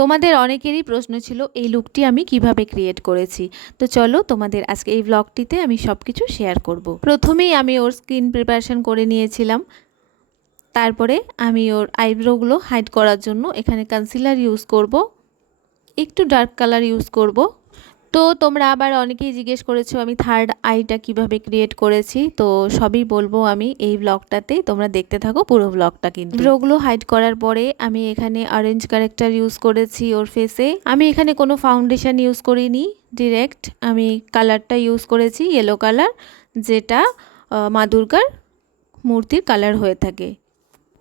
তোমাদের অনেকেরই প্রশ্ন ছিল এই লুকটি আমি কিভাবে ক্রিয়েট করেছি। তো চলো তোমাদের আজকে এই ব্লগটিতে আমি সব কিছু শেয়ার করব। প্রথমেই আমি ওর স্কিন প্রিপারেশন করে নিয়েছিলাম। তারপরে আমি ওর আইব্রোগুলো হাইড করার জন্য এখানে কনসিলার ইউজ করব, একটু ডার্ক কালার ইউজ করব। তো তোমরা আবার অনেকেই জিজ্ঞেস করেছো আমি থার্ড আইটা কিভাবে ক্রিয়েট করেছি। তো সবই বলবো আমি এই ব্লগটাতে, তোমরা দেখতে থাকো পুরো ব্লগটা। কিন্তু ব্রোগুলো হাইড করার পরে আমি এখানে অরেঞ্জ কারেক্টার ইউজ করেছি ওর ফেসে। আমি এখানে কোনো ফাউন্ডেশন ইউজ করিনি, ডিরেক্ট আমি কালারটা ইউজ করেছি ইয়েলো কালার, যেটা মা দুর্গার মূর্তির কালার হয়ে থাকে।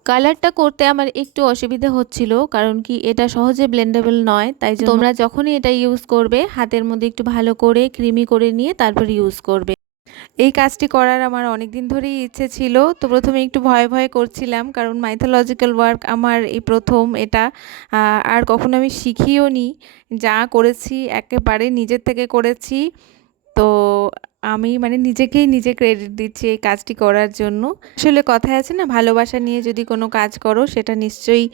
কালারটা করতে আমার একটু অসুবিধা হচ্ছিল, কারণ কি এটা সহজে ব্লেন্ডেবল নয়। তাই তোমরা যখনই এটা ইউজ করবে হাতের মধ্যে একটু ভালো করে ক্রিমি করে নিয়ে তারপর ইউজ করবে। এই কাজটি করার আমার অনেক দিন ধরেই ইচ্ছে ছিল। তো প্রথমে একটু ভয়ে ভয়ে করছিলাম, কারণ মাইথোলজিক্যাল ওয়ার্ক আমার এই প্রথম এটা, আর কখনো আমি শিখিও নি। যা করেছি একেবারে নিজের থেকে করেছি। তো আমি নিজেকেই নিজে ক্রেডিট দিচ্ছি এই কাজটি করার জন্য। আসলে কথায় আছে না, ভালোবাসা নিয়ে যদি কোনো কাজ করো সেটা নিশ্চয়ই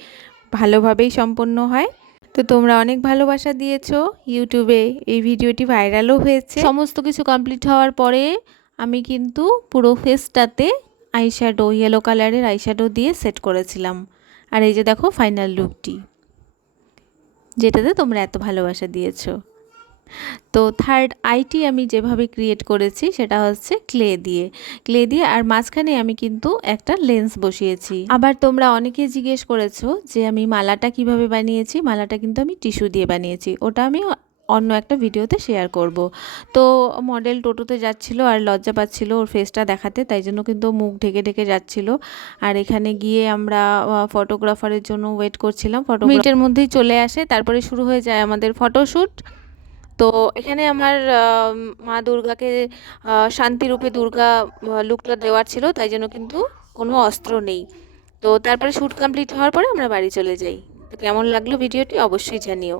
ভালোভাবেই সম্পন্ন হয়। তো তোমরা অনেক ভালোবাসা দিয়েছো, ইউটিউবে এই ভিডিওটি ভাইরালও হয়েছে। সমস্ত কিছু কমপ্লিট হওয়ার পরে আমি কিন্তু পুরো ফেসটাতে আইশ্যাডো, ইয়েলো কালারের আইশ্যাডো দিয়ে সেট করেছিলাম। আর এই যে দেখো ফাইনাল লুকটি, যেটাতে তোমরা এত ভালোবাসা দিয়েছো। তো থার্ড আইটি আমি যেভাবে ক্রিয়েট করেছি সেটা হচ্ছে ক্লে দিয়ে আর মাঝখানে আমি কিন্তু একটা লেন্স বসিয়েছি। আবার তোমরা অনেকে জিজ্ঞেস করেছো যে আমি মালাটা কিভাবে বানিয়েছি। মালাটা কিন্তু আমি টিস্যু দিয়ে বানিয়েছি, ওটা আমি অন্য একটা ভিডিওতে শেয়ার করব। তো মডেল টোটোতে যাচ্ছিল আর লজ্জা পাচ্ছিল ওর ফেসটা দেখাতে, তাই জন্য কিন্তু মুখ ঢেকে ঢেকে যাচ্ছিল। আর এখানে গিয়ে আমরা ফটোগ্রাফারের জন্য ওয়েট করছিলাম। মিনিটের মধ্যেই চলে আসে, তারপরে শুরু হয়ে যায় আমাদের ফটোশ্যুট। তো এখানে আমার মা দুর্গাকে শান্তিরূপে দুর্গা লুকটা দেওয়ার ছিল, তাই জন্য কিন্তু কোনো অস্ত্র নেই। তো তারপরে শ্যুট কমপ্লিট হওয়ার পরে আমরা বাড়ি চলে যাই। তো কেমন লাগলো ভিডিওটি অবশ্যই জানিও।